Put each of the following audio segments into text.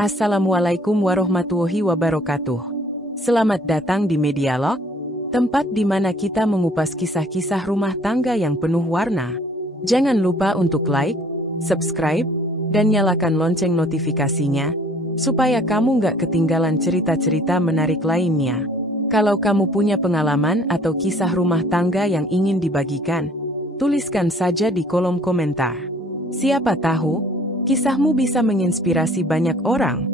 Assalamualaikum warahmatullahi wabarakatuh. Selamat datang di Medialog, tempat di mana kita mengupas kisah-kisah rumah tangga yang penuh warna. Jangan lupa untuk like, subscribe, dan nyalakan lonceng notifikasinya, supaya kamu nggak ketinggalan cerita-cerita menarik lainnya. Kalau kamu punya pengalaman atau kisah rumah tangga yang ingin dibagikan, tuliskan saja di kolom komentar. Siapa tahu, kisahmu bisa menginspirasi banyak orang.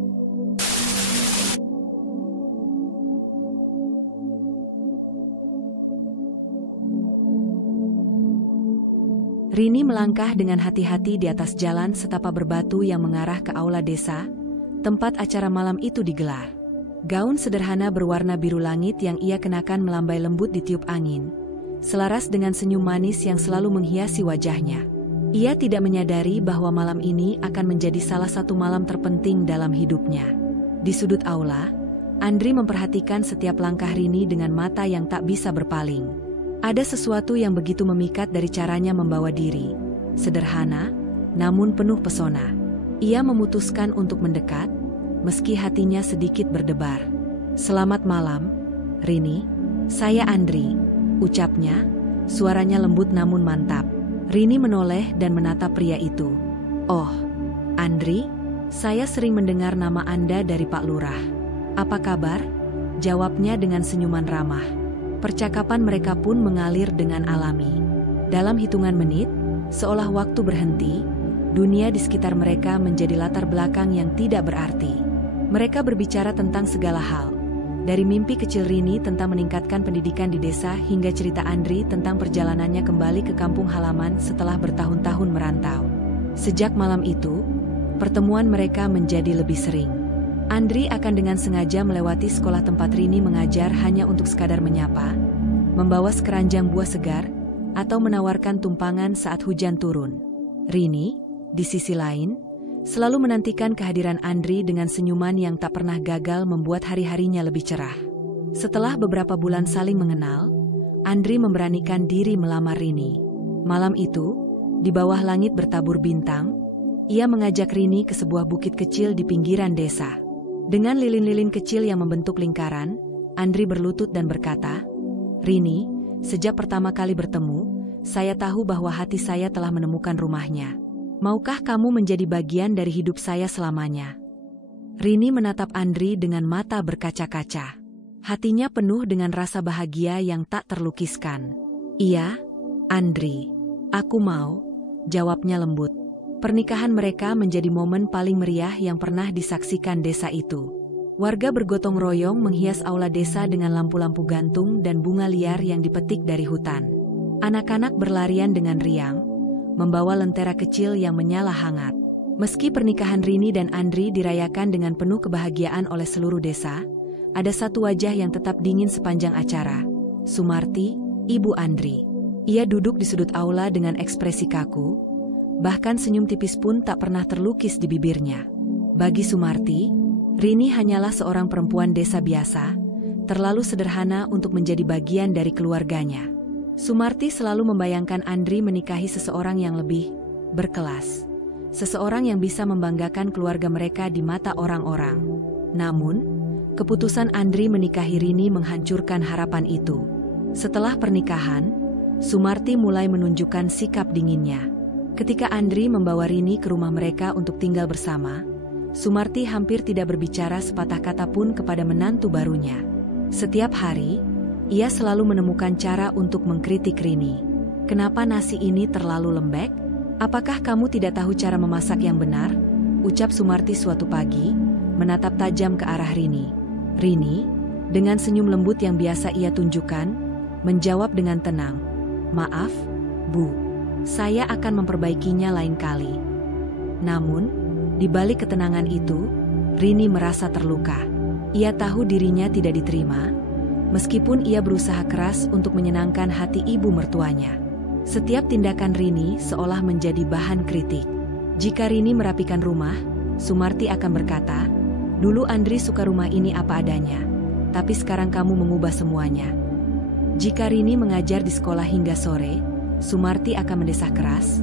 Rini melangkah dengan hati-hati di atas jalan setapak berbatu yang mengarah ke aula desa, tempat acara malam itu digelar. Gaun sederhana berwarna biru langit yang ia kenakan melambai lembut ditiup angin, selaras dengan senyum manis yang selalu menghiasi wajahnya. Ia tidak menyadari bahwa malam ini akan menjadi salah satu malam terpenting dalam hidupnya. Di sudut aula, Andri memperhatikan setiap langkah Rini dengan mata yang tak bisa berpaling. Ada sesuatu yang begitu memikat dari caranya membawa diri. Sederhana, namun penuh pesona. Ia memutuskan untuk mendekat, meski hatinya sedikit berdebar. "Selamat malam, Rini. Saya Andri," ucapnya, suaranya lembut namun mantap. Rini menoleh dan menatap pria itu. "Oh, Andri, saya sering mendengar nama Anda dari Pak Lurah. Apa kabar?" jawabnya dengan senyuman ramah. Percakapan mereka pun mengalir dengan alami. Dalam hitungan menit, seolah waktu berhenti, dunia di sekitar mereka menjadi latar belakang yang tidak berarti. Mereka berbicara tentang segala hal. Dari mimpi kecil Rini tentang meningkatkan pendidikan di desa hingga cerita Andri tentang perjalanannya kembali ke kampung halaman setelah bertahun-tahun merantau. Sejak malam itu, pertemuan mereka menjadi lebih sering. Andri akan dengan sengaja melewati sekolah tempat Rini mengajar hanya untuk sekadar menyapa, membawa sekeranjang buah segar, atau menawarkan tumpangan saat hujan turun. Rini, di sisi lain, selalu menantikan kehadiran Andri dengan senyuman yang tak pernah gagal membuat hari-harinya lebih cerah. Setelah beberapa bulan saling mengenal, Andri memberanikan diri melamar Rini. Malam itu, di bawah langit bertabur bintang, ia mengajak Rini ke sebuah bukit kecil di pinggiran desa. Dengan lilin-lilin kecil yang membentuk lingkaran, Andri berlutut dan berkata, "Rini, sejak pertama kali bertemu, saya tahu bahwa hati saya telah menemukan rumahnya. Maukah kamu menjadi bagian dari hidup saya selamanya?" Rini menatap Andri dengan mata berkaca-kaca. Hatinya penuh dengan rasa bahagia yang tak terlukiskan. "Iya, Andri, aku mau," jawabnya lembut. Pernikahan mereka menjadi momen paling meriah yang pernah disaksikan desa itu. Warga bergotong royong menghias aula desa dengan lampu-lampu gantung dan bunga liar yang dipetik dari hutan. Anak-anak berlarian dengan riang, membawa lentera kecil yang menyala hangat. Meski pernikahan Rini dan Andri dirayakan dengan penuh kebahagiaan oleh seluruh desa, ada satu wajah yang tetap dingin sepanjang acara. Sumarti, ibu Andri. Ia duduk di sudut aula dengan ekspresi kaku, bahkan senyum tipis pun tak pernah terlukis di bibirnya. Bagi Sumarti, Rini hanyalah seorang perempuan desa biasa, terlalu sederhana untuk menjadi bagian dari keluarganya. Sumarti selalu membayangkan Andri menikahi seseorang yang lebih berkelas, seseorang yang bisa membanggakan keluarga mereka di mata orang-orang. Namun, keputusan Andri menikahi Rini menghancurkan harapan itu. Setelah pernikahan, Sumarti mulai menunjukkan sikap dinginnya. Ketika Andri membawa Rini ke rumah mereka untuk tinggal bersama, Sumarti hampir tidak berbicara sepatah kata pun kepada menantu barunya. Setiap hari, ia selalu menemukan cara untuk mengkritik Rini. "Kenapa nasi ini terlalu lembek? Apakah kamu tidak tahu cara memasak yang benar?" ucap Sumarti suatu pagi, menatap tajam ke arah Rini. Rini, dengan senyum lembut yang biasa ia tunjukkan, menjawab dengan tenang, "Maaf, Bu. Saya akan memperbaikinya lain kali." Namun, di balik ketenangan itu, Rini merasa terluka. Ia tahu dirinya tidak diterima, meskipun ia berusaha keras untuk menyenangkan hati ibu mertuanya. Setiap tindakan Rini seolah menjadi bahan kritik. Jika Rini merapikan rumah, Sumarti akan berkata, "Dulu Andri suka rumah ini apa adanya, tapi sekarang kamu mengubah semuanya." Jika Rini mengajar di sekolah hingga sore, Sumarti akan mendesah keras,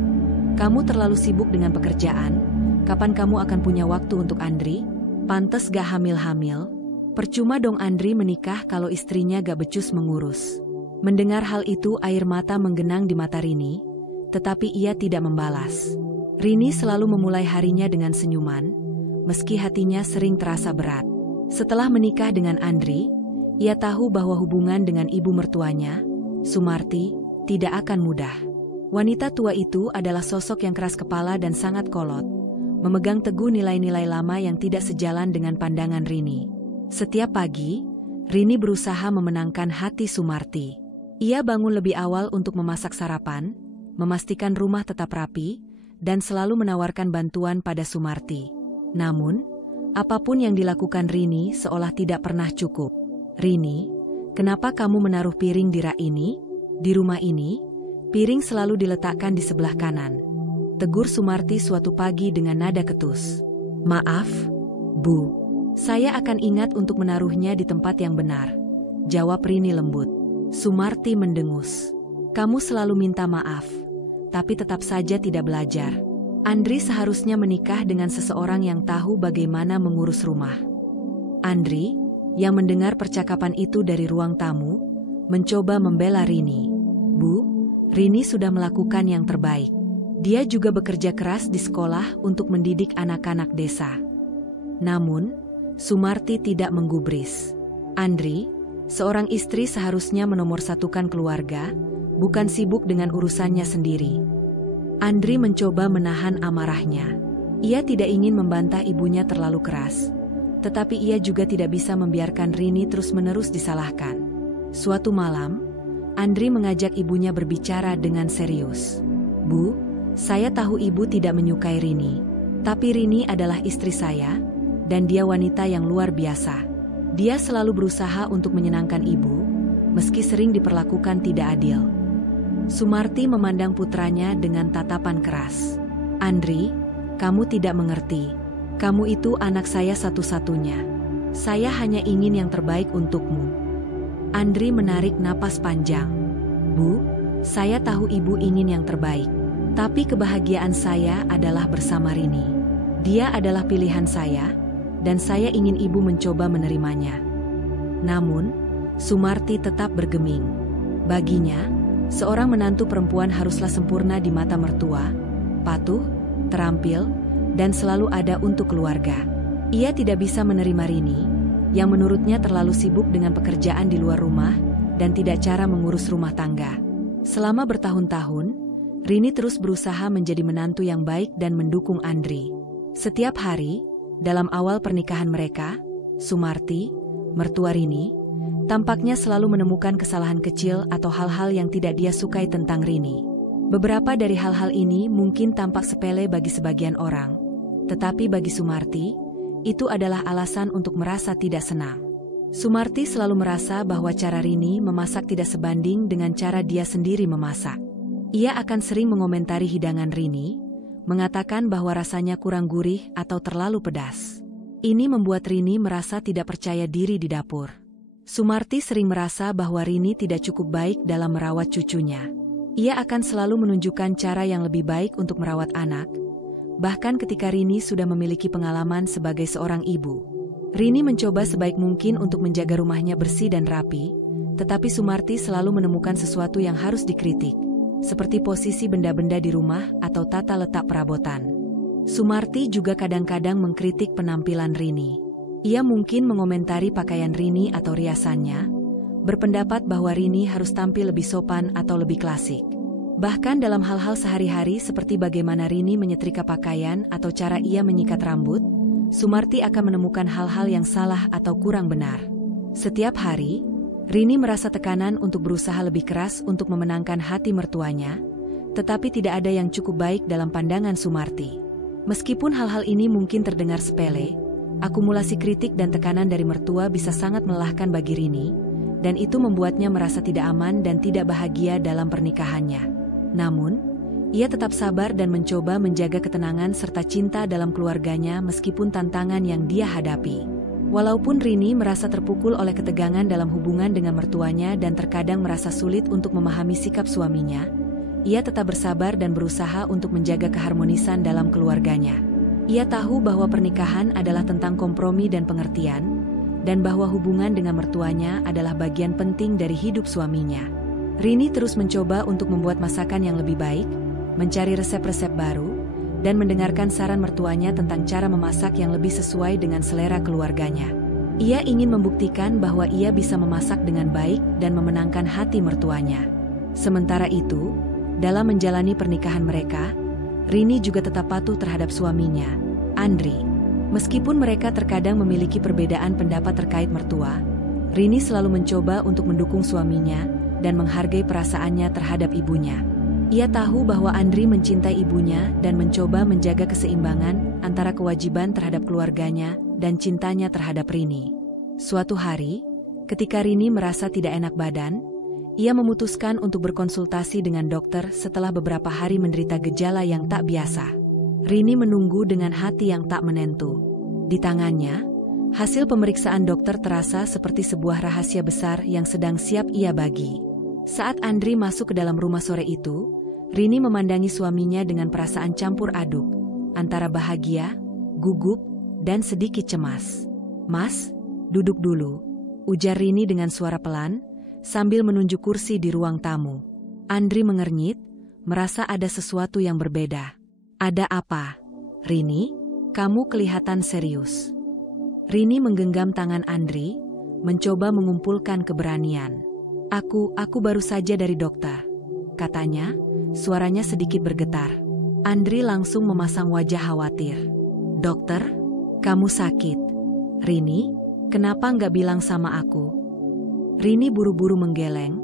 "Kamu terlalu sibuk dengan pekerjaan, kapan kamu akan punya waktu untuk Andri?" Pantes gak hamil-hamil. Percuma dong Andri menikah kalau istrinya gak becus mengurus. Mendengar hal itu air mata menggenang di mata Rini, tetapi ia tidak membalas. Rini selalu memulai harinya dengan senyuman, meski hatinya sering terasa berat. Setelah menikah dengan Andri, ia tahu bahwa hubungan dengan ibu mertuanya, Sumarti, tidak akan mudah. Wanita tua itu adalah sosok yang keras kepala dan sangat kolot, memegang teguh nilai-nilai lama yang tidak sejalan dengan pandangan Rini. Setiap pagi, Rini berusaha memenangkan hati Sumarti. Ia bangun lebih awal untuk memasak sarapan, memastikan rumah tetap rapi, dan selalu menawarkan bantuan pada Sumarti. Namun, apapun yang dilakukan Rini seolah tidak pernah cukup. Rini, kenapa kamu menaruh piring di rak ini? Di rumah ini, piring selalu diletakkan di sebelah kanan. Tegur Sumarti suatu pagi dengan nada ketus. Maaf, Bu. Saya akan ingat untuk menaruhnya di tempat yang benar. Jawab Rini lembut. Sumarti mendengus. Kamu selalu minta maaf, tapi tetap saja tidak belajar. Andri seharusnya menikah dengan seseorang yang tahu bagaimana mengurus rumah. Andri, yang mendengar percakapan itu dari ruang tamu, mencoba membela Rini. Bu, Rini sudah melakukan yang terbaik. Dia juga bekerja keras di sekolah untuk mendidik anak-anak desa. Namun, Sumarti tidak menggubris. Andri, seorang istri seharusnya menomorsatukan keluarga, bukan sibuk dengan urusannya sendiri. Andri mencoba menahan amarahnya. Ia tidak ingin membantah ibunya terlalu keras, tetapi ia juga tidak bisa membiarkan Rini terus-menerus disalahkan. Suatu malam, Andri mengajak ibunya berbicara dengan serius. Bu, saya tahu ibu tidak menyukai Rini, tapi Rini adalah istri saya, dan dia wanita yang luar biasa. Dia selalu berusaha untuk menyenangkan ibu, meski sering diperlakukan tidak adil. Sumarti memandang putranya dengan tatapan keras. Andri, kamu tidak mengerti. Kamu itu anak saya satu-satunya. Saya hanya ingin yang terbaik untukmu. Andri menarik napas panjang. Bu, saya tahu ibu ingin yang terbaik. Tapi kebahagiaan saya adalah bersama Rini. Dia adalah pilihan saya, dan saya ingin ibu mencoba menerimanya. Namun, Sumarti tetap bergeming. Baginya, seorang menantu perempuan haruslah sempurna di mata mertua, patuh, terampil, dan selalu ada untuk keluarga. Ia tidak bisa menerima Rini, yang menurutnya terlalu sibuk dengan pekerjaan di luar rumah, dan tidak cara mengurus rumah tangga. Selama bertahun-tahun, Rini terus berusaha menjadi menantu yang baik dan mendukung Andri. Setiap hari, dalam awal pernikahan mereka, Sumarti, mertua Rini, tampaknya selalu menemukan kesalahan kecil atau hal-hal yang tidak dia sukai tentang Rini. Beberapa dari hal-hal ini mungkin tampak sepele bagi sebagian orang, tetapi bagi Sumarti, itu adalah alasan untuk merasa tidak senang. Sumarti selalu merasa bahwa cara Rini memasak tidak sebanding dengan cara dia sendiri memasak. Ia akan sering mengomentari hidangan Rini, mengatakan bahwa rasanya kurang gurih atau terlalu pedas. Ini membuat Rini merasa tidak percaya diri di dapur. Sumarti sering merasa bahwa Rini tidak cukup baik dalam merawat cucunya. Ia akan selalu menunjukkan cara yang lebih baik untuk merawat anak, bahkan ketika Rini sudah memiliki pengalaman sebagai seorang ibu. Rini mencoba sebaik mungkin untuk menjaga rumahnya bersih dan rapi, tetapi Sumarti selalu menemukan sesuatu yang harus dikritik, seperti posisi benda-benda di rumah atau tata letak perabotan. Sumarti juga kadang-kadang mengkritik penampilan Rini. Ia mungkin mengomentari pakaian Rini atau riasannya, berpendapat bahwa Rini harus tampil lebih sopan atau lebih klasik. Bahkan dalam hal-hal sehari-hari seperti bagaimana Rini menyetrika pakaian atau cara ia menyikat rambut, Sumarti akan menemukan hal-hal yang salah atau kurang benar. Setiap hari, Rini merasa tekanan untuk berusaha lebih keras untuk memenangkan hati mertuanya, tetapi tidak ada yang cukup baik dalam pandangan Sumarti. Meskipun hal-hal ini mungkin terdengar sepele, akumulasi kritik dan tekanan dari mertua bisa sangat melelahkan bagi Rini, dan itu membuatnya merasa tidak aman dan tidak bahagia dalam pernikahannya. Namun, ia tetap sabar dan mencoba menjaga ketenangan serta cinta dalam keluarganya meskipun tantangan yang dia hadapi. Walaupun Rini merasa terpukul oleh ketegangan dalam hubungan dengan mertuanya dan terkadang merasa sulit untuk memahami sikap suaminya, ia tetap bersabar dan berusaha untuk menjaga keharmonisan dalam keluarganya. Ia tahu bahwa pernikahan adalah tentang kompromi dan pengertian, dan bahwa hubungan dengan mertuanya adalah bagian penting dari hidup suaminya. Rini terus mencoba untuk membuat masakan yang lebih baik, mencari resep-resep baru, dan mendengarkan saran mertuanya tentang cara memasak yang lebih sesuai dengan selera keluarganya. Ia ingin membuktikan bahwa ia bisa memasak dengan baik dan memenangkan hati mertuanya. Sementara itu, dalam menjalani pernikahan mereka, Rini juga tetap patuh terhadap suaminya, Andri. Meskipun mereka terkadang memiliki perbedaan pendapat terkait mertua, Rini selalu mencoba untuk mendukung suaminya dan menghargai perasaannya terhadap ibunya. Ia tahu bahwa Andri mencintai ibunya dan mencoba menjaga keseimbangan antara kewajiban terhadap keluarganya dan cintanya terhadap Rini. Suatu hari, ketika Rini merasa tidak enak badan, ia memutuskan untuk berkonsultasi dengan dokter setelah beberapa hari menderita gejala yang tak biasa. Rini menunggu dengan hati yang tak menentu. Di tangannya, hasil pemeriksaan dokter terasa seperti sebuah rahasia besar yang sedang siap ia bagi. Saat Andri masuk ke dalam rumah sore itu, Rini memandangi suaminya dengan perasaan campur aduk, antara bahagia, gugup, dan sedikit cemas. "Mas, duduk dulu," ujar Rini dengan suara pelan, sambil menunjuk kursi di ruang tamu. Andri mengernyit, merasa ada sesuatu yang berbeda. "Ada apa, Rini? Kamu kelihatan serius." Rini menggenggam tangan Andri, mencoba mengumpulkan keberanian. Aku baru saja dari dokter," katanya, suaranya sedikit bergetar. Andri langsung memasang wajah khawatir. "Dokter, kamu sakit. Rini, kenapa nggak bilang sama aku?" Rini buru-buru menggeleng,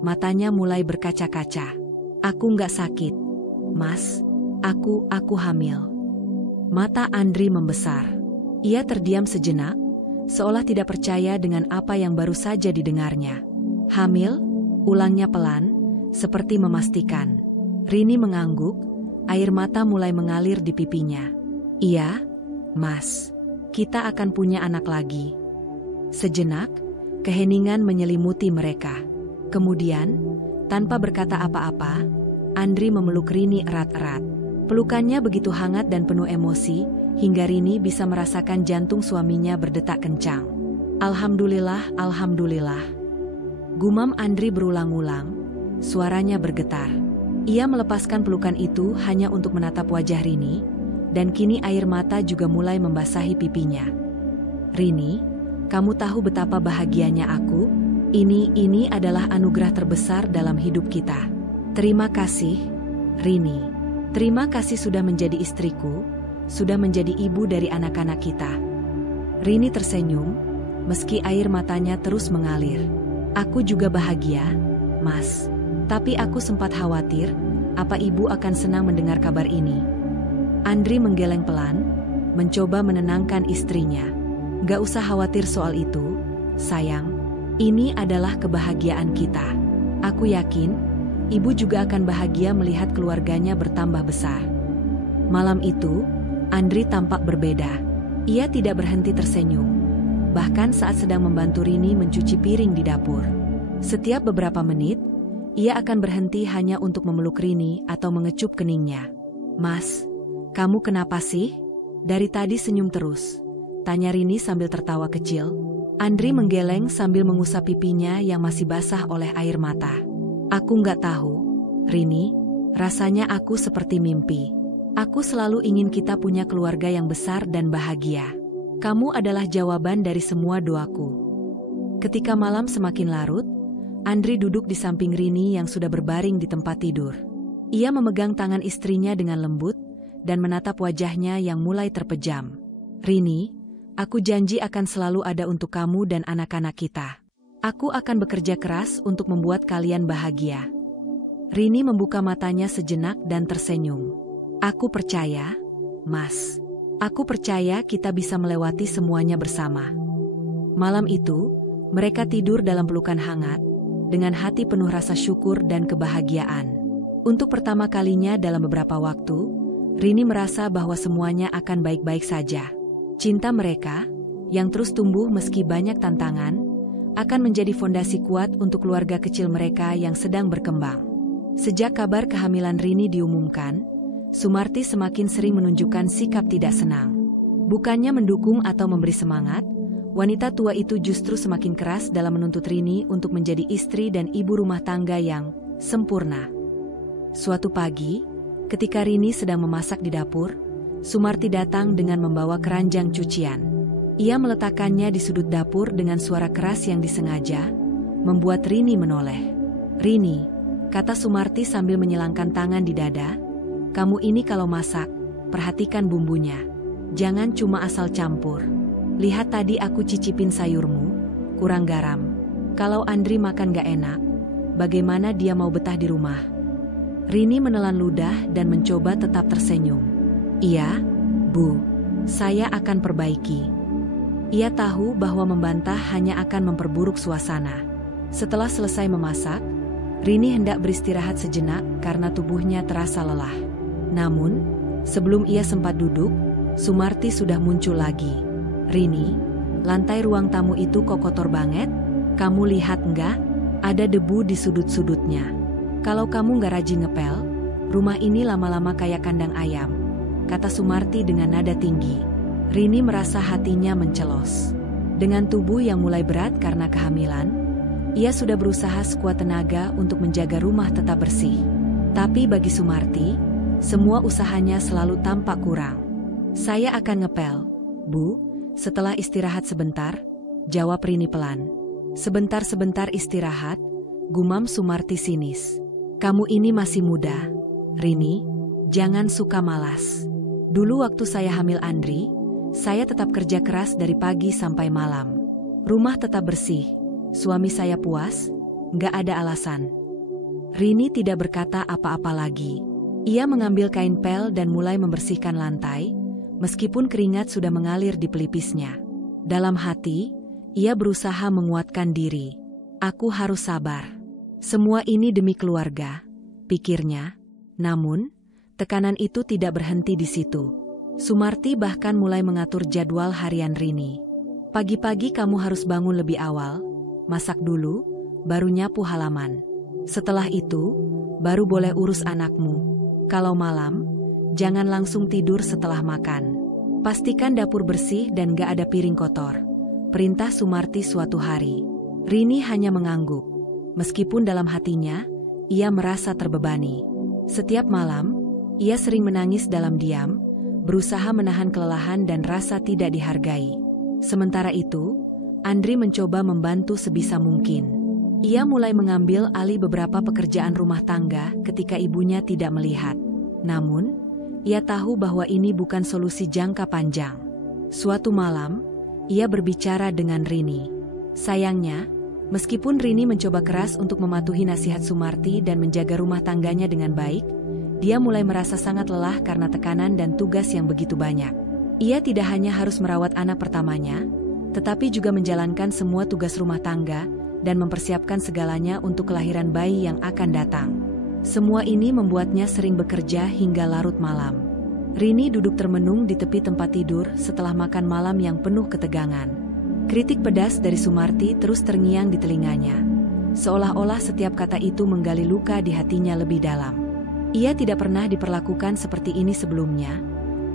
matanya mulai berkaca-kaca. "Aku nggak sakit, Mas. Aku hamil." Mata Andri membesar. Ia terdiam sejenak, seolah tidak percaya dengan apa yang baru saja didengarnya. "Hamil?" ulangnya pelan, seperti memastikan. Rini mengangguk, air mata mulai mengalir di pipinya. "Iya, Mas. Kita akan punya anak lagi." Sejenak, keheningan menyelimuti mereka. Kemudian, tanpa berkata apa-apa, Andri memeluk Rini erat-erat. Pelukannya begitu hangat dan penuh emosi, hingga Rini bisa merasakan jantung suaminya berdetak kencang. "Alhamdulillah, alhamdulillah," gumam Andri berulang-ulang, suaranya bergetar. Ia melepaskan pelukan itu hanya untuk menatap wajah Rini, dan kini air mata juga mulai membasahi pipinya. "Rini, kamu tahu betapa bahagianya aku? Ini adalah anugerah terbesar dalam hidup kita. Terima kasih, Rini. Terima kasih sudah menjadi istriku, sudah menjadi ibu dari anak-anak kita." Rini tersenyum, meski air matanya terus mengalir. "Aku juga bahagia, Mas. Tapi aku sempat khawatir, apa ibu akan senang mendengar kabar ini?" Andri menggeleng pelan, mencoba menenangkan istrinya. "Gak usah khawatir soal itu, sayang. Ini adalah kebahagiaan kita. Aku yakin ibu juga akan bahagia melihat keluarganya bertambah besar." Malam itu, Andri tampak berbeda. Ia tidak berhenti tersenyum, bahkan saat sedang membantu Rini mencuci piring di dapur. Setiap beberapa menit, ia akan berhenti hanya untuk memeluk Rini atau mengecup keningnya. "Mas, kamu kenapa sih? Dari tadi senyum terus," tanya Rini sambil tertawa kecil. Andri menggeleng sambil mengusap pipinya yang masih basah oleh air mata. "Aku nggak tahu, Rini. Rasanya aku seperti mimpi. Aku selalu ingin kita punya keluarga yang besar dan bahagia. Kamu adalah jawaban dari semua doaku." Ketika malam semakin larut, Andri duduk di samping Rini yang sudah berbaring di tempat tidur. Ia memegang tangan istrinya dengan lembut dan menatap wajahnya yang mulai terpejam. "Rini, aku janji akan selalu ada untuk kamu dan anak-anak kita. Aku akan bekerja keras untuk membuat kalian bahagia." Rini membuka matanya sejenak dan tersenyum. "Aku percaya, Mas. Aku percaya kita bisa melewati semuanya bersama." Malam itu, mereka tidur dalam pelukan hangat, dengan hati penuh rasa syukur dan kebahagiaan. Untuk pertama kalinya dalam beberapa waktu, Rini merasa bahwa semuanya akan baik-baik saja. Cinta mereka, yang terus tumbuh meski banyak tantangan, akan menjadi fondasi kuat untuk keluarga kecil mereka yang sedang berkembang. Sejak kabar kehamilan Rini diumumkan, Sumarti semakin sering menunjukkan sikap tidak senang. Bukannya mendukung atau memberi semangat, wanita tua itu justru semakin keras dalam menuntut Rini untuk menjadi istri dan ibu rumah tangga yang sempurna. Suatu pagi, ketika Rini sedang memasak di dapur, Sumarti datang dengan membawa keranjang cucian. Ia meletakkannya di sudut dapur dengan suara keras yang disengaja, membuat Rini menoleh. "Rini," kata Sumarti sambil menyilangkan tangan di dada, "kamu ini kalau masak, perhatikan bumbunya. Jangan cuma asal campur. Lihat tadi aku cicipin sayurmu, kurang garam. Kalau Andri makan gak enak, bagaimana dia mau betah di rumah?" Rini menelan ludah dan mencoba tetap tersenyum. "Iya, Bu, saya akan perbaiki." Ia tahu bahwa membantah hanya akan memperburuk suasana. Setelah selesai memasak, Rini hendak beristirahat sejenak karena tubuhnya terasa lelah. Namun, sebelum ia sempat duduk, Sumarti sudah muncul lagi. "Rini, lantai ruang tamu itu kok kotor banget? Kamu lihat enggak? Ada debu di sudut-sudutnya. Kalau kamu nggak rajin ngepel, rumah ini lama-lama kayak kandang ayam," kata Sumarti dengan nada tinggi. Rini merasa hatinya mencelos. Dengan tubuh yang mulai berat karena kehamilan, ia sudah berusaha sekuat tenaga untuk menjaga rumah tetap bersih. Tapi bagi Sumarti, semua usahanya selalu tampak kurang. "Saya akan ngepel, Bu, setelah istirahat sebentar," jawab Rini pelan. "Sebentar-sebentar istirahat," gumam Sumarti sinis. "Kamu ini masih muda, Rini, jangan suka malas. Dulu waktu saya hamil Andri, saya tetap kerja keras dari pagi sampai malam. Rumah tetap bersih. Suami saya puas, nggak ada alasan." Rini tidak berkata apa-apa lagi. Ia mengambil kain pel dan mulai membersihkan lantai, meskipun keringat sudah mengalir di pelipisnya. Dalam hati, ia berusaha menguatkan diri. "Aku harus sabar. Semua ini demi keluarga," pikirnya. Namun, tekanan itu tidak berhenti di situ. Sumarti bahkan mulai mengatur jadwal harian Rini. "Pagi-pagi kamu harus bangun lebih awal, masak dulu, baru nyapu halaman. Setelah itu, baru boleh urus anakmu. Kalau malam, jangan langsung tidur setelah makan. Pastikan dapur bersih dan gak ada piring kotor," perintah Sumarti suatu hari. Rini hanya mengangguk. Meskipun dalam hatinya, ia merasa terbebani. Setiap malam, ia sering menangis dalam diam, berusaha menahan kelelahan dan rasa tidak dihargai. Sementara itu, Andri mencoba membantu sebisa mungkin. Ia mulai mengambil alih beberapa pekerjaan rumah tangga ketika ibunya tidak melihat. Namun, ia tahu bahwa ini bukan solusi jangka panjang. Suatu malam, ia berbicara dengan Rini. Sayangnya, meskipun Rini mencoba keras untuk mematuhi nasihat Sumarti dan menjaga rumah tangganya dengan baik, dia mulai merasa sangat lelah karena tekanan dan tugas yang begitu banyak. Ia tidak hanya harus merawat anak pertamanya, tetapi juga menjalankan semua tugas rumah tangga dan mempersiapkan segalanya untuk kelahiran bayi yang akan datang. Semua ini membuatnya sering bekerja hingga larut malam. Rini duduk termenung di tepi tempat tidur setelah makan malam yang penuh ketegangan. Kritik pedas dari Sumarti terus terngiang di telinganya. Seolah-olah setiap kata itu menggali luka di hatinya lebih dalam. Ia tidak pernah diperlakukan seperti ini sebelumnya,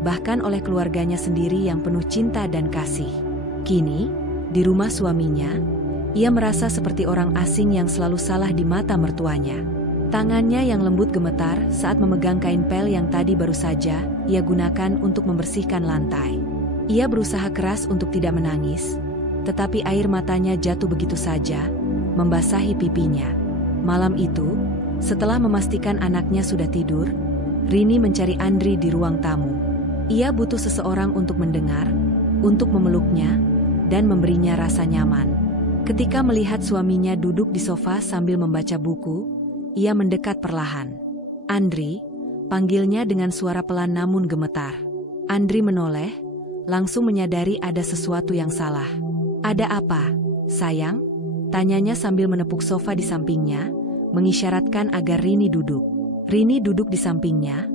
bahkan oleh keluarganya sendiri yang penuh cinta dan kasih. Kini, di rumah suaminya, ia merasa seperti orang asing yang selalu salah di mata mertuanya. Tangannya yang lembut gemetar saat memegang kain pel yang tadi baru saja ia gunakan untuk membersihkan lantai. Ia berusaha keras untuk tidak menangis, tetapi air matanya jatuh begitu saja, membasahi pipinya. Malam itu, setelah memastikan anaknya sudah tidur, Rini mencari Andri di ruang tamu. Ia butuh seseorang untuk mendengar, untuk memeluknya, dan memberinya rasa nyaman. Ketika melihat suaminya duduk di sofa sambil membaca buku, ia mendekat perlahan. "Andri," panggilnya dengan suara pelan namun gemetar. Andri menoleh, langsung menyadari ada sesuatu yang salah. "Ada apa, sayang?" tanyanya sambil menepuk sofa di sampingnya, mengisyaratkan agar Rini duduk. Rini duduk di sampingnya,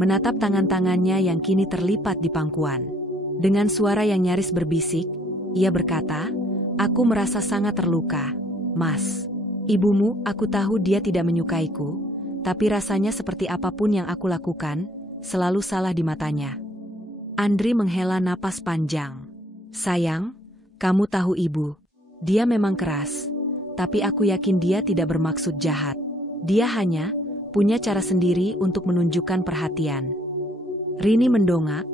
menatap tangan-tangannya yang kini terlipat di pangkuan. Dengan suara yang nyaris berbisik, ia berkata, "Aku merasa sangat terluka, Mas. Ibumu, aku tahu dia tidak menyukaiku, tapi rasanya seperti apapun yang aku lakukan, selalu salah di matanya. Andri menghela napas panjang. Sayang, kamu tahu ibu. Dia memang keras. Tapi aku yakin dia tidak bermaksud jahat. Dia hanya punya cara sendiri untuk menunjukkan perhatian. Rini mendongak,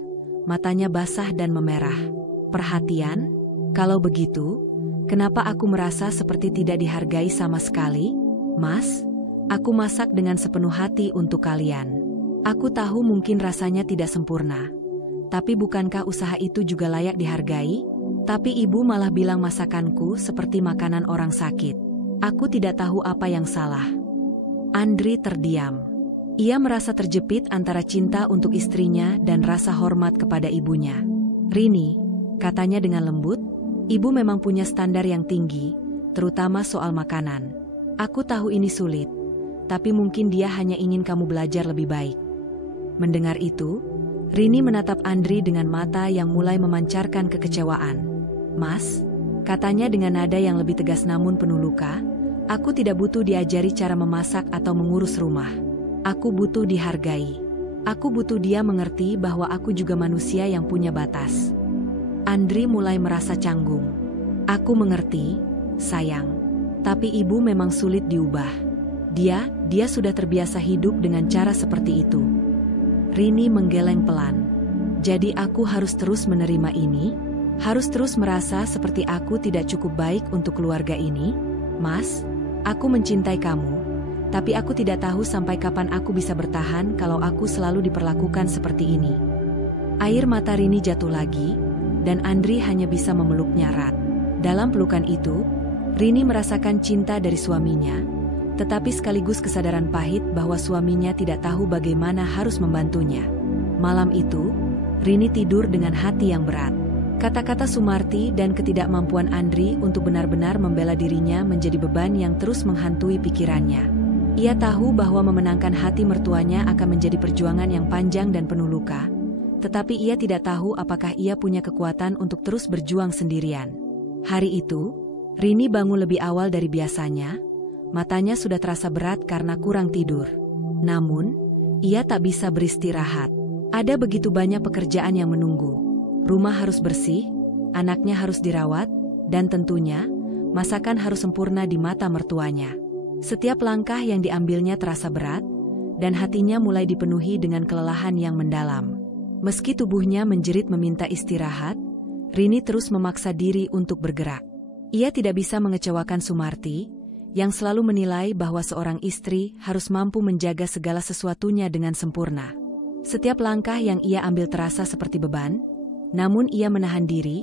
matanya basah dan memerah. Perhatian? Kalau begitu, kenapa aku merasa seperti tidak dihargai sama sekali? Mas, aku masak dengan sepenuh hati untuk kalian. Aku tahu mungkin rasanya tidak sempurna. Tapi bukankah usaha itu juga layak dihargai? Tapi ibu malah bilang masakanku seperti makanan orang sakit. Aku tidak tahu apa yang salah. Andri terdiam. Ia merasa terjepit antara cinta untuk istrinya dan rasa hormat kepada ibunya. Rini, katanya dengan lembut, ibu memang punya standar yang tinggi, terutama soal makanan. Aku tahu ini sulit, tapi mungkin dia hanya ingin kamu belajar lebih baik. Mendengar itu, Rini menatap Andri dengan mata yang mulai memancarkan kekecewaan. Mas, katanya dengan nada yang lebih tegas namun penuh luka, aku tidak butuh diajari cara memasak atau mengurus rumah. Aku butuh dihargai. Aku butuh dia mengerti bahwa aku juga manusia yang punya batas. Andri mulai merasa canggung. Aku mengerti, sayang. Tapi ibu memang sulit diubah. Dia sudah terbiasa hidup dengan cara seperti itu. Rini menggeleng pelan. Jadi aku harus terus menerima ini? Harus terus merasa seperti aku tidak cukup baik untuk keluarga ini? Mas, aku mencintai kamu, tapi aku tidak tahu sampai kapan aku bisa bertahan kalau aku selalu diperlakukan seperti ini. Air mata Rini jatuh lagi, dan Andri hanya bisa memeluknya erat. Dalam pelukan itu, Rini merasakan cinta dari suaminya, tetapi sekaligus kesadaran pahit bahwa suaminya tidak tahu bagaimana harus membantunya. Malam itu, Rini tidur dengan hati yang berat. Kata-kata Sumarti dan ketidakmampuan Andri untuk benar-benar membela dirinya menjadi beban yang terus menghantui pikirannya. Ia tahu bahwa memenangkan hati mertuanya akan menjadi perjuangan yang panjang dan penuh luka, tetapi ia tidak tahu apakah ia punya kekuatan untuk terus berjuang sendirian. Hari itu, Rini bangun lebih awal dari biasanya. Matanya sudah terasa berat karena kurang tidur. Namun, ia tak bisa beristirahat. Ada begitu banyak pekerjaan yang menunggu. Rumah harus bersih, anaknya harus dirawat, dan tentunya, masakan harus sempurna di mata mertuanya. Setiap langkah yang diambilnya terasa berat, dan hatinya mulai dipenuhi dengan kelelahan yang mendalam. Meski tubuhnya menjerit meminta istirahat, Rini terus memaksa diri untuk bergerak. Ia tidak bisa mengecewakan Sumarti, yang selalu menilai bahwa seorang istri harus mampu menjaga segala sesuatunya dengan sempurna. Setiap langkah yang ia ambil terasa seperti beban, namun ia menahan diri,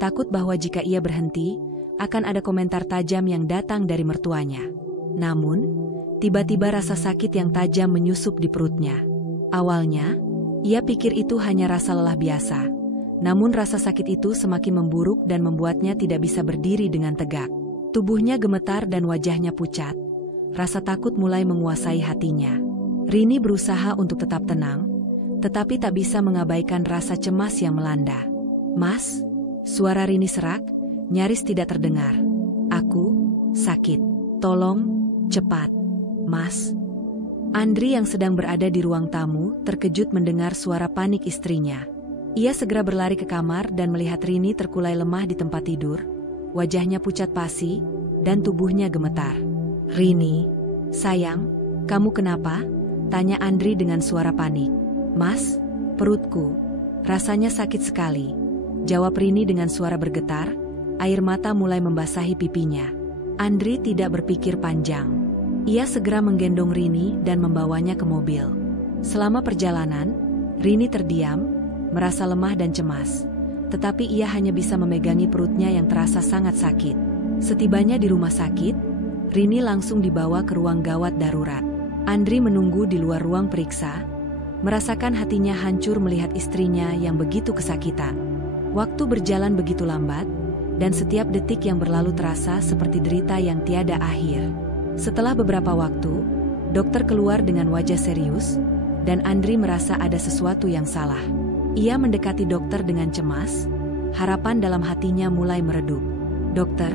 takut bahwa jika ia berhenti, akan ada komentar tajam yang datang dari mertuanya. Namun, tiba-tiba rasa sakit yang tajam menyusup di perutnya. Awalnya, ia pikir itu hanya rasa lelah biasa, namun rasa sakit itu semakin memburuk dan membuatnya tidak bisa berdiri dengan tegak. Tubuhnya gemetar dan wajahnya pucat. Rasa takut mulai menguasai hatinya. Rini berusaha untuk tetap tenang, tetapi tak bisa mengabaikan rasa cemas yang melanda. Mas, suara Rini serak, nyaris tidak terdengar. Aku sakit. Tolong, cepat. Mas. Andri yang sedang berada di ruang tamu terkejut mendengar suara panik istrinya. Ia segera berlari ke kamar dan melihat Rini terkulai lemah di tempat tidur. Wajahnya pucat pasi, dan tubuhnya gemetar. Rini, sayang, kamu kenapa? Tanya Andri dengan suara panik. Mas, perutku, rasanya sakit sekali. Jawab Rini dengan suara bergetar, air mata mulai membasahi pipinya. Andri tidak berpikir panjang. Ia segera menggendong Rini dan membawanya ke mobil. Selama perjalanan, Rini terdiam, merasa lemah dan cemas. Tetapi ia hanya bisa memegangi perutnya yang terasa sangat sakit. Setibanya di rumah sakit, Rini langsung dibawa ke ruang gawat darurat. Andri menunggu di luar ruang periksa, merasakan hatinya hancur melihat istrinya yang begitu kesakitan. Waktu berjalan begitu lambat, dan setiap detik yang berlalu terasa seperti derita yang tiada akhir. Setelah beberapa waktu, dokter keluar dengan wajah serius, dan Andri merasa ada sesuatu yang salah. Ia mendekati dokter dengan cemas, harapan dalam hatinya mulai meredup. Dokter,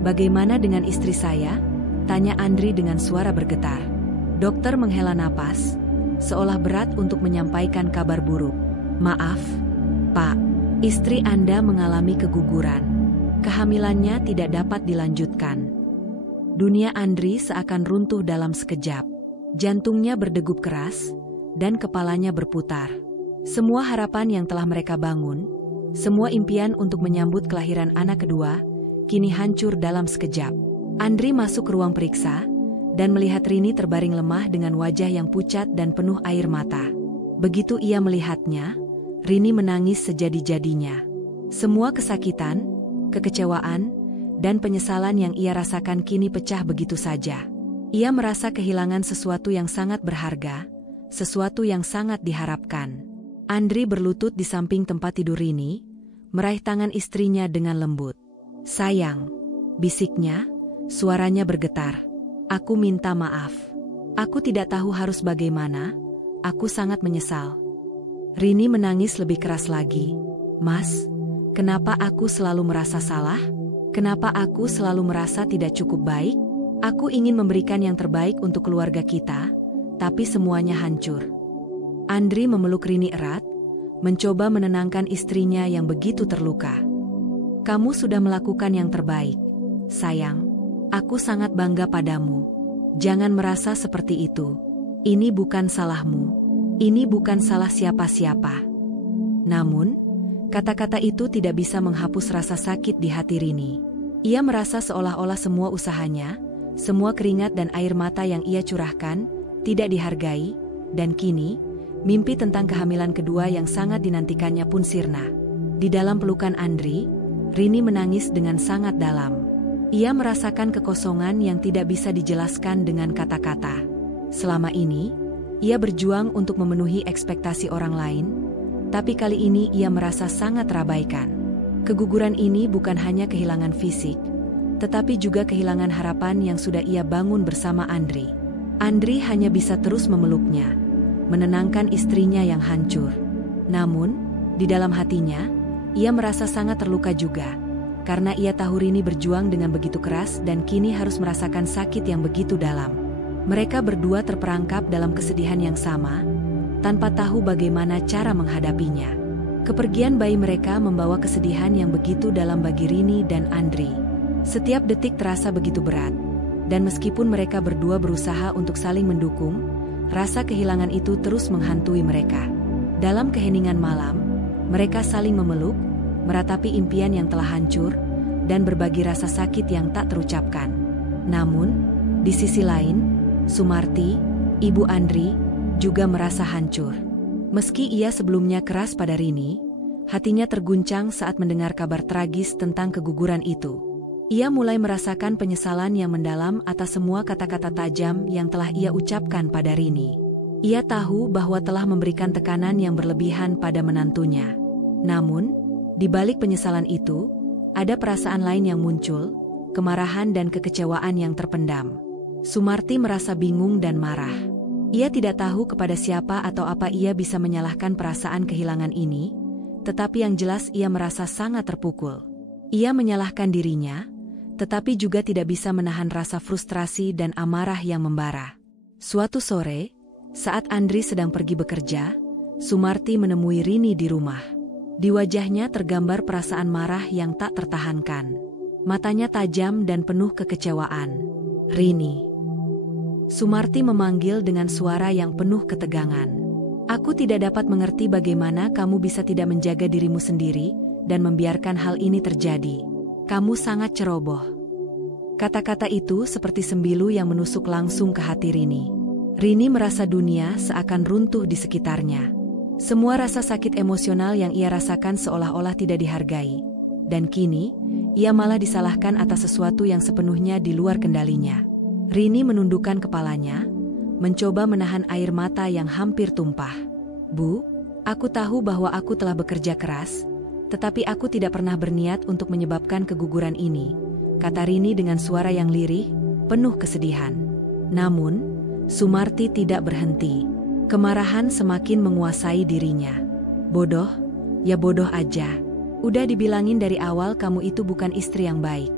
bagaimana dengan istri saya? Tanya Andri dengan suara bergetar. Dokter menghela napas. seolah berat untuk menyampaikan kabar buruk. "Maaf, Pak, istri Anda mengalami keguguran. Kehamilannya tidak dapat dilanjutkan." Dunia Andri seakan runtuh dalam sekejap. Jantungnya berdegup keras, dan kepalanya berputar. Semua harapan yang telah mereka bangun, semua impian untuk menyambut kelahiran anak kedua, kini hancur dalam sekejap. Andri masuk ke ruang periksa, dan melihat Rini terbaring lemah dengan wajah yang pucat dan penuh air mata. Begitu ia melihatnya, Rini menangis sejadi-jadinya. Semua kesakitan, kekecewaan, dan penyesalan yang ia rasakan kini pecah begitu saja. Ia merasa kehilangan sesuatu yang sangat berharga, sesuatu yang sangat diharapkan. Andri berlutut di samping tempat tidur Rini, meraih tangan istrinya dengan lembut. "Sayang," bisiknya, suaranya bergetar. "Aku minta maaf. Aku tidak tahu harus bagaimana, aku sangat menyesal." Rini menangis lebih keras lagi. "Mas, kenapa aku selalu merasa salah? Kenapa aku selalu merasa tidak cukup baik? Aku ingin memberikan yang terbaik untuk keluarga kita, tapi semuanya hancur." Andri memeluk Rini erat, mencoba menenangkan istrinya yang begitu terluka. "Kamu sudah melakukan yang terbaik, sayang. Aku sangat bangga padamu. Jangan merasa seperti itu. Ini bukan salahmu. Ini bukan salah siapa-siapa." Namun, kata-kata itu tidak bisa menghapus rasa sakit di hati Rini. Ia merasa seolah-olah semua usahanya, semua keringat dan air mata yang ia curahkan, tidak dihargai, dan kini, mimpi tentang kehamilan kedua yang sangat dinantikannya pun sirna. Di dalam pelukan Andri, Rini menangis dengan sangat dalam. Ia merasakan kekosongan yang tidak bisa dijelaskan dengan kata-kata. Selama ini, ia berjuang untuk memenuhi ekspektasi orang lain, tapi kali ini ia merasa sangat terabaikan. Keguguran ini bukan hanya kehilangan fisik, tetapi juga kehilangan harapan yang sudah ia bangun bersama Andri. Andri hanya bisa terus memeluknya, menenangkan istrinya yang hancur. Namun, di dalam hatinya, ia merasa sangat terluka juga, karena ia tahu Rini berjuang dengan begitu keras dan kini harus merasakan sakit yang begitu dalam. Mereka berdua terperangkap dalam kesedihan yang sama, tanpa tahu bagaimana cara menghadapinya. Kepergian bayi mereka membawa kesedihan yang begitu dalam bagi Rini dan Andri. Setiap detik terasa begitu berat, dan meskipun mereka berdua berusaha untuk saling mendukung, rasa kehilangan itu terus menghantui mereka. Dalam keheningan malam, mereka saling memeluk, meratapi impian yang telah hancur, dan berbagi rasa sakit yang tak terucapkan. Namun, di sisi lain, Sumarti, ibu Andri, juga merasa hancur. Meski ia sebelumnya keras pada Rini, hatinya terguncang saat mendengar kabar tragis tentang keguguran itu. Ia mulai merasakan penyesalan yang mendalam atas semua kata-kata tajam yang telah ia ucapkan pada Rini. Ia tahu bahwa telah memberikan tekanan yang berlebihan pada menantunya. Namun, di balik penyesalan itu, ada perasaan lain yang muncul, kemarahan dan kekecewaan yang terpendam. Sumarti merasa bingung dan marah. Ia tidak tahu kepada siapa atau apa ia bisa menyalahkan perasaan kehilangan ini, tetapi yang jelas ia merasa sangat terpukul. Ia menyalahkan dirinya, tetapi juga tidak bisa menahan rasa frustrasi dan amarah yang membara. Suatu sore, saat Andri sedang pergi bekerja, Sumarti menemui Rini di rumah. Di wajahnya tergambar perasaan marah yang tak tertahankan. Matanya tajam dan penuh kekecewaan. "Rini." Sumarti memanggil dengan suara yang penuh ketegangan. "Aku tidak dapat mengerti bagaimana kamu bisa tidak menjaga dirimu sendiri dan membiarkan hal ini terjadi. Kamu sangat ceroboh." Kata-kata itu seperti sembilu yang menusuk langsung ke hati Rini. Rini merasa dunia seakan runtuh di sekitarnya. Semua rasa sakit emosional yang ia rasakan seolah-olah tidak dihargai. Dan kini, ia malah disalahkan atas sesuatu yang sepenuhnya di luar kendalinya. Rini menundukkan kepalanya, mencoba menahan air mata yang hampir tumpah. "Bu, aku tahu bahwa aku telah bekerja keras, tetapi aku tidak pernah berniat untuk menyebabkan keguguran ini," kata Rini dengan suara yang lirih, penuh kesedihan. Namun, Sumarti tidak berhenti. Kemarahan semakin menguasai dirinya. "Bodoh, ya bodoh aja. Udah dibilangin dari awal kamu itu bukan istri yang baik,"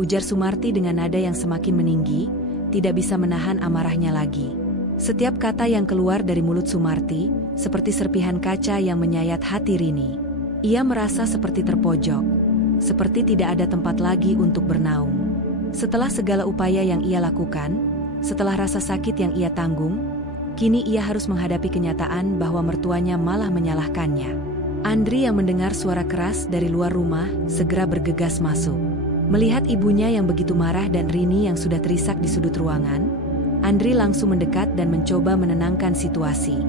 ujar Sumarti dengan nada yang semakin meninggi, tidak bisa menahan amarahnya lagi. Setiap kata yang keluar dari mulut Sumarti, seperti serpihan kaca yang menyayat hati Rini. Ia merasa seperti terpojok, seperti tidak ada tempat lagi untuk bernaung. Setelah segala upaya yang ia lakukan, setelah rasa sakit yang ia tanggung, kini ia harus menghadapi kenyataan bahwa mertuanya malah menyalahkannya. Andri yang mendengar suara keras dari luar rumah, segera bergegas masuk. Melihat ibunya yang begitu marah dan Rini yang sudah terisak di sudut ruangan, Andri langsung mendekat dan mencoba menenangkan situasi.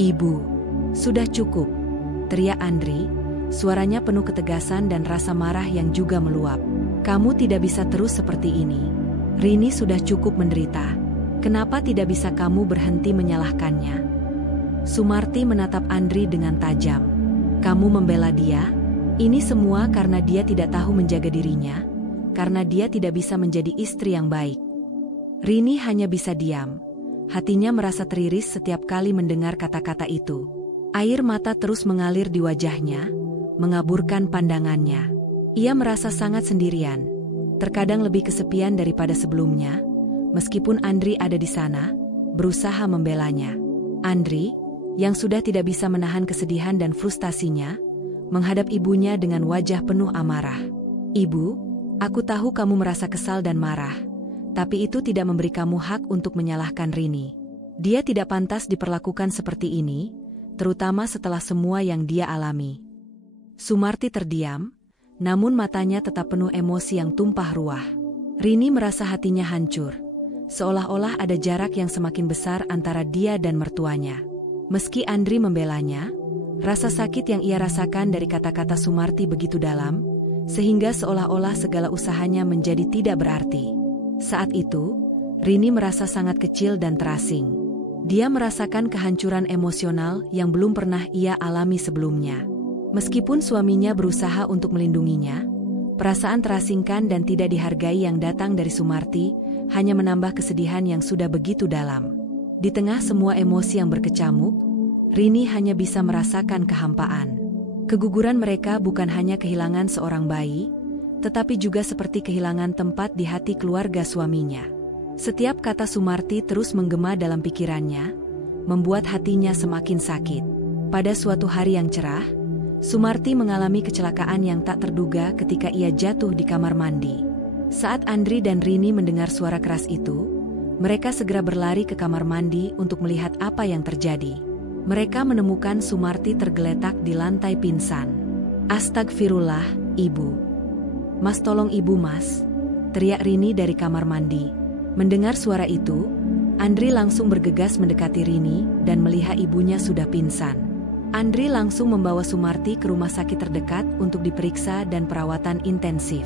"Ibu, sudah cukup," teriak Andri, suaranya penuh ketegasan dan rasa marah yang juga meluap. "Kamu tidak bisa terus seperti ini. Rini sudah cukup menderita. Kenapa tidak bisa kamu berhenti menyalahkannya?" Sumarti menatap Andri dengan tajam. "Kamu membela dia? Ini semua karena dia tidak tahu menjaga dirinya, karena dia tidak bisa menjadi istri yang baik." Rini hanya bisa diam. Hatinya merasa teriris setiap kali mendengar kata-kata itu. Air mata terus mengalir di wajahnya, mengaburkan pandangannya. Ia merasa sangat sendirian, terkadang lebih kesepian daripada sebelumnya, meskipun Andri ada di sana, berusaha membelanya. Andri, yang sudah tidak bisa menahan kesedihan dan frustasinya, menghadap ibunya dengan wajah penuh amarah. "Ibu, aku tahu kamu merasa kesal dan marah. Tapi itu tidak memberi kamu hak untuk menyalahkan Rini. Dia tidak pantas diperlakukan seperti ini, terutama setelah semua yang dia alami." Sumarti terdiam, namun matanya tetap penuh emosi yang tumpah ruah. Rini merasa hatinya hancur, seolah-olah ada jarak yang semakin besar antara dia dan mertuanya. Meski Andri membelanya, rasa sakit yang ia rasakan dari kata-kata Sumarti begitu dalam, sehingga seolah-olah segala usahanya menjadi tidak berarti. Saat itu, Rini merasa sangat kecil dan terasing. Dia merasakan kehancuran emosional yang belum pernah ia alami sebelumnya. Meskipun suaminya berusaha untuk melindunginya, perasaan terasingkan dan tidak dihargai yang datang dari Sumarti hanya menambah kesedihan yang sudah begitu dalam. Di tengah semua emosi yang berkecamuk, Rini hanya bisa merasakan kehampaan. Keguguran mereka bukan hanya kehilangan seorang bayi, tetapi juga seperti kehilangan tempat di hati keluarga suaminya. Setiap kata Sumarti terus menggema dalam pikirannya, membuat hatinya semakin sakit. Pada suatu hari yang cerah, Sumarti mengalami kecelakaan yang tak terduga ketika ia jatuh di kamar mandi. Saat Andri dan Rini mendengar suara keras itu, mereka segera berlari ke kamar mandi untuk melihat apa yang terjadi. Mereka menemukan Sumarti tergeletak di lantai pingsan. "Astagfirullah, Ibu. Mas, tolong Ibu, Mas," teriak Rini dari kamar mandi. Mendengar suara itu, Andri langsung bergegas mendekati Rini dan melihat ibunya sudah pingsan. Andri langsung membawa Sumarti ke rumah sakit terdekat untuk diperiksa dan perawatan intensif.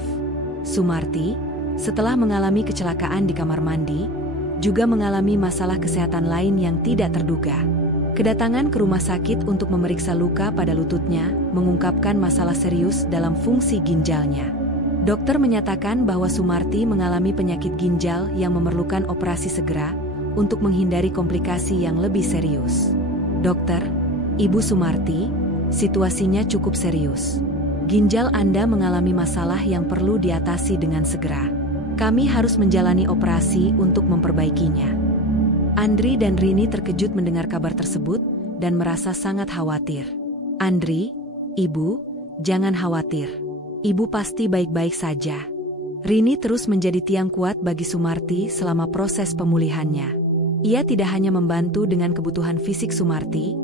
Sumarti, setelah mengalami kecelakaan di kamar mandi, juga mengalami masalah kesehatan lain yang tidak terduga. Kedatangan ke rumah sakit untuk memeriksa luka pada lututnya mengungkapkan masalah serius dalam fungsi ginjalnya. Dokter menyatakan bahwa Sumarti mengalami penyakit ginjal yang memerlukan operasi segera untuk menghindari komplikasi yang lebih serius. "Dokter, Ibu Sumarti, situasinya cukup serius. Ginjal Anda mengalami masalah yang perlu diatasi dengan segera. Kami harus menjalani operasi untuk memperbaikinya." Andri dan Rini terkejut mendengar kabar tersebut dan merasa sangat khawatir. "Andri, Ibu, jangan khawatir. Ibu pasti baik-baik saja." Rini terus menjadi tiang kuat bagi Sumarti selama proses pemulihannya. Ia tidak hanya membantu dengan kebutuhan fisik Sumarti,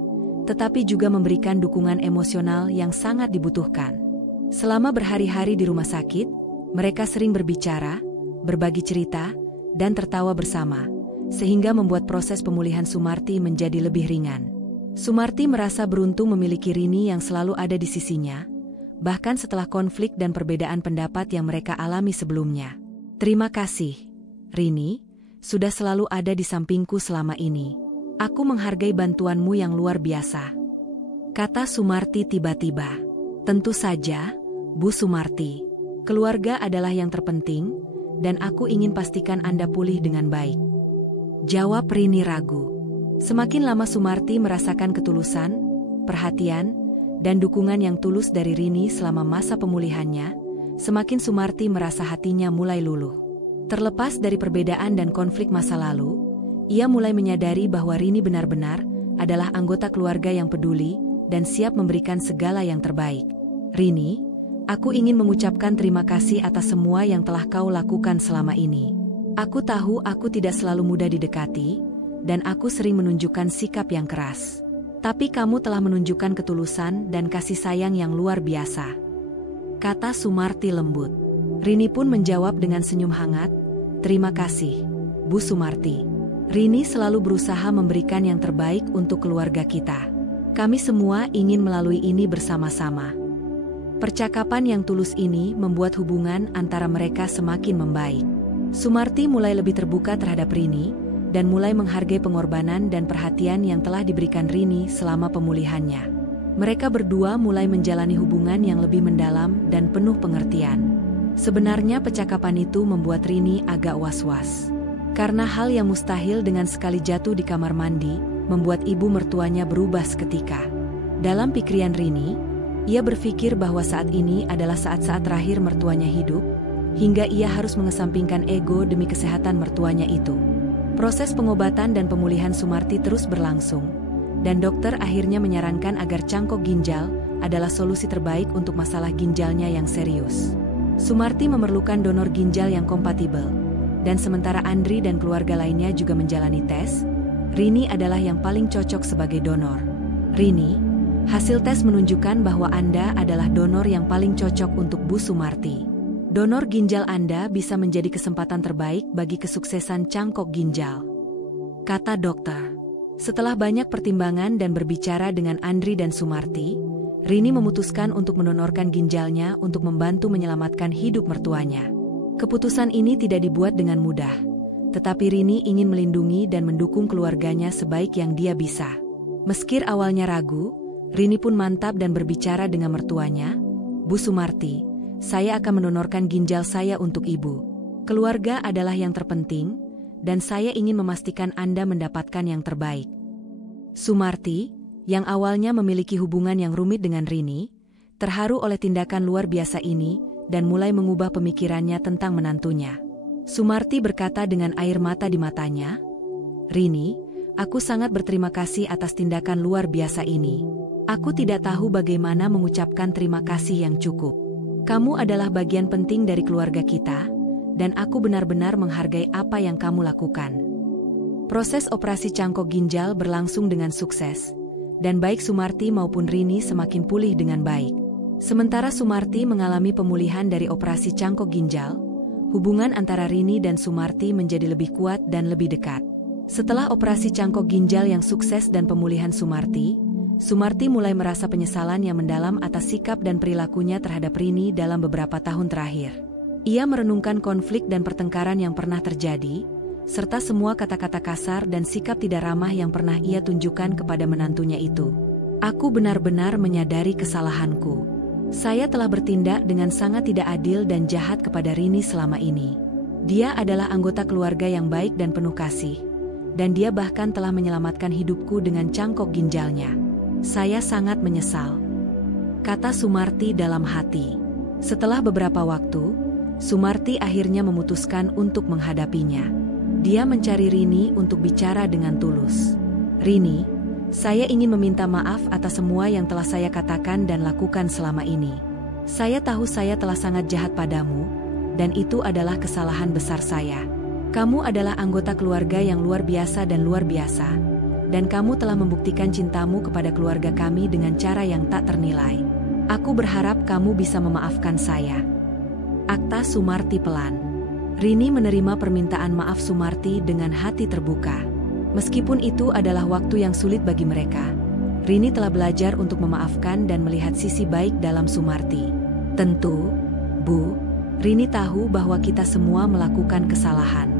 tetapi juga memberikan dukungan emosional yang sangat dibutuhkan. Selama berhari-hari di rumah sakit, mereka sering berbicara, berbagi cerita, dan tertawa bersama, sehingga membuat proses pemulihan Sumarti menjadi lebih ringan. Sumarti merasa beruntung memiliki Rini yang selalu ada di sisinya, bahkan setelah konflik dan perbedaan pendapat yang mereka alami sebelumnya. "Terima kasih, Rini, sudah selalu ada di sampingku selama ini. Aku menghargai bantuanmu yang luar biasa," kata Sumarti tiba-tiba. "Tentu saja, Bu Sumarti. Keluarga adalah yang terpenting, dan aku ingin pastikan Anda pulih dengan baik," jawab Rini ragu. Semakin lama Sumarti merasakan ketulusan, perhatian, dan dukungan yang tulus dari Rini selama masa pemulihannya, semakin Sumarti merasa hatinya mulai luluh. Terlepas dari perbedaan dan konflik masa lalu, Ia mulai menyadari bahwa Rini benar-benar adalah anggota keluarga yang peduli dan siap memberikan segala yang terbaik. Rini, aku ingin mengucapkan terima kasih atas semua yang telah kau lakukan selama ini. Aku tahu aku tidak selalu mudah didekati, dan aku sering menunjukkan sikap yang keras. Tapi kamu telah menunjukkan ketulusan dan kasih sayang yang luar biasa, kata Sumarti lembut. Rini pun menjawab dengan senyum hangat, terima kasih, Bu Sumarti. Rini selalu berusaha memberikan yang terbaik untuk keluarga kita. Kami semua ingin melalui ini bersama-sama. Percakapan yang tulus ini membuat hubungan antara mereka semakin membaik. Sumarti mulai lebih terbuka terhadap Rini, dan mulai menghargai pengorbanan dan perhatian yang telah diberikan Rini selama pemulihannya. Mereka berdua mulai menjalani hubungan yang lebih mendalam dan penuh pengertian. Sebenarnya percakapan itu membuat Rini agak was-was. Karena hal yang mustahil dengan sekali jatuh di kamar mandi, membuat ibu mertuanya berubah seketika. Dalam pikiran Rini, ia berpikir bahwa saat ini adalah saat-saat terakhir mertuanya hidup, hingga ia harus mengesampingkan ego demi kesehatan mertuanya itu. Proses pengobatan dan pemulihan Sumarti terus berlangsung, dan dokter akhirnya menyarankan agar cangkok ginjal adalah solusi terbaik untuk masalah ginjalnya yang serius. Sumarti memerlukan donor ginjal yang kompatibel, dan sementara Andri dan keluarga lainnya juga menjalani tes, Rini adalah yang paling cocok sebagai donor. Rini, hasil tes menunjukkan bahwa Anda adalah donor yang paling cocok untuk Bu Sumarti. Donor ginjal Anda bisa menjadi kesempatan terbaik bagi kesuksesan cangkok ginjal, kata dokter. Setelah banyak pertimbangan dan berbicara dengan Andri dan Sumarti, Rini memutuskan untuk mendonorkan ginjalnya untuk membantu menyelamatkan hidup mertuanya. Keputusan ini tidak dibuat dengan mudah, tetapi Rini ingin melindungi dan mendukung keluarganya sebaik yang dia bisa. Meski awalnya ragu, Rini pun mantap dan berbicara dengan mertuanya, Bu Sumarti, saya akan mendonorkan ginjal saya untuk ibu. Keluarga adalah yang terpenting, dan saya ingin memastikan Anda mendapatkan yang terbaik. Sumarti, yang awalnya memiliki hubungan yang rumit dengan Rini, terharu oleh tindakan luar biasa ini, dan mulai mengubah pemikirannya tentang menantunya. Sumarti berkata dengan air mata di matanya, Rini, aku sangat berterima kasih atas tindakan luar biasa ini. Aku tidak tahu bagaimana mengucapkan terima kasih yang cukup. Kamu adalah bagian penting dari keluarga kita, dan aku benar-benar menghargai apa yang kamu lakukan. Proses operasi cangkok ginjal berlangsung dengan sukses, dan baik Sumarti maupun Rini semakin pulih dengan baik. Sementara Sumarti mengalami pemulihan dari operasi cangkok ginjal, hubungan antara Rini dan Sumarti menjadi lebih kuat dan lebih dekat. Setelah operasi cangkok ginjal yang sukses dan pemulihan Sumarti mulai merasa penyesalan yang mendalam atas sikap dan perilakunya terhadap Rini dalam beberapa tahun terakhir. Ia merenungkan konflik dan pertengkaran yang pernah terjadi, serta semua kata-kata kasar dan sikap tidak ramah yang pernah ia tunjukkan kepada menantunya itu. Aku benar-benar menyadari kesalahanku. Saya telah bertindak dengan sangat tidak adil dan jahat kepada Rini selama ini. Dia adalah anggota keluarga yang baik dan penuh kasih, dan dia bahkan telah menyelamatkan hidupku dengan cangkok ginjalnya. Saya sangat menyesal, kata Sumarti dalam hati. Setelah beberapa waktu, Sumarti akhirnya memutuskan untuk menghadapinya. Dia mencari Rini untuk bicara dengan tulus. Rini, saya ingin meminta maaf atas semua yang telah saya katakan dan lakukan selama ini. Saya tahu saya telah sangat jahat padamu, dan itu adalah kesalahan besar saya. Kamu adalah anggota keluarga yang luar biasa dan luar biasa, dan kamu telah membuktikan cintamu kepada keluarga kami dengan cara yang tak ternilai. Aku berharap kamu bisa memaafkan saya, kata Sumarti pelan. Rini menerima permintaan maaf Sumarti dengan hati terbuka. Meskipun itu adalah waktu yang sulit bagi mereka, Rini telah belajar untuk memaafkan dan melihat sisi baik dalam Sumarti. Tentu, Bu, Rini tahu bahwa kita semua melakukan kesalahan.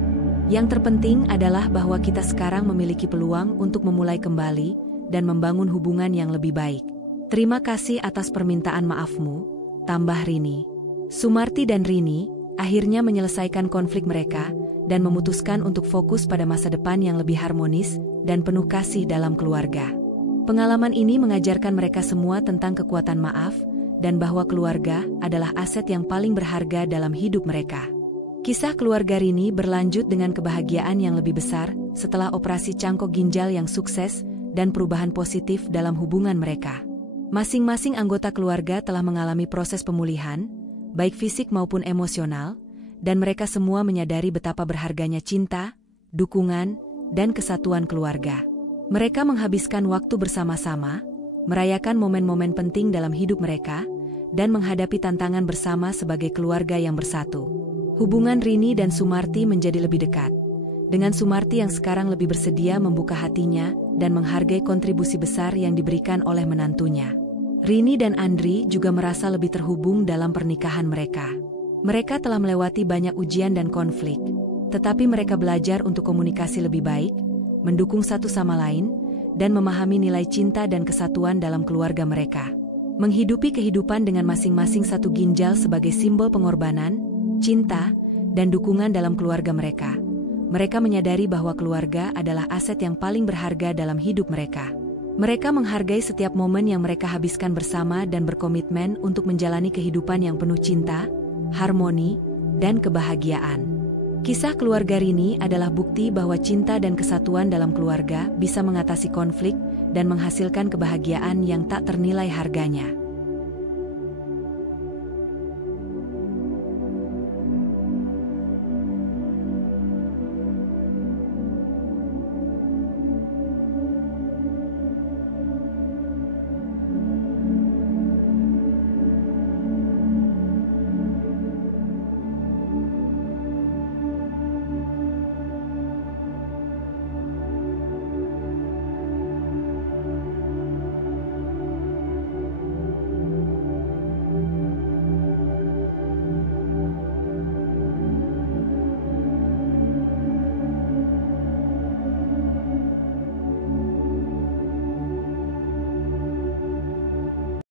Yang terpenting adalah bahwa kita sekarang memiliki peluang untuk memulai kembali dan membangun hubungan yang lebih baik. Terima kasih atas permintaan maafmu, tambah Rini. Sumarti dan Rini akhirnya menyelesaikan konflik mereka dan memutuskan untuk fokus pada masa depan yang lebih harmonis dan penuh kasih dalam keluarga. Pengalaman ini mengajarkan mereka semua tentang kekuatan maaf dan bahwa keluarga adalah aset yang paling berharga dalam hidup mereka. Kisah keluarga Rini berlanjut dengan kebahagiaan yang lebih besar setelah operasi cangkok ginjal yang sukses dan perubahan positif dalam hubungan mereka. Masing-masing anggota keluarga telah mengalami proses pemulihan, baik fisik maupun emosional, dan mereka semua menyadari betapa berharganya cinta, dukungan, dan kesatuan keluarga. Mereka menghabiskan waktu bersama-sama, merayakan momen-momen penting dalam hidup mereka, dan menghadapi tantangan bersama sebagai keluarga yang bersatu. Hubungan Rini dan Sumarti menjadi lebih dekat. Dengan Sumarti yang sekarang lebih bersedia membuka hatinya dan menghargai kontribusi besar yang diberikan oleh menantunya. Rini dan Andri juga merasa lebih terhubung dalam pernikahan mereka. Mereka telah melewati banyak ujian dan konflik, tetapi mereka belajar untuk komunikasi lebih baik, mendukung satu sama lain, dan memahami nilai cinta dan kesatuan dalam keluarga mereka. Menghidupi kehidupan dengan masing-masing satu ginjal sebagai simbol pengorbanan, cinta, dan dukungan dalam keluarga mereka. Mereka menyadari bahwa keluarga adalah aset yang paling berharga dalam hidup mereka. Mereka menghargai setiap momen yang mereka habiskan bersama dan berkomitmen untuk menjalani kehidupan yang penuh cinta, harmoni, dan kebahagiaan. Kisah keluarga Rini adalah bukti bahwa cinta dan kesatuan dalam keluarga bisa mengatasi konflik dan menghasilkan kebahagiaan yang tak ternilai harganya.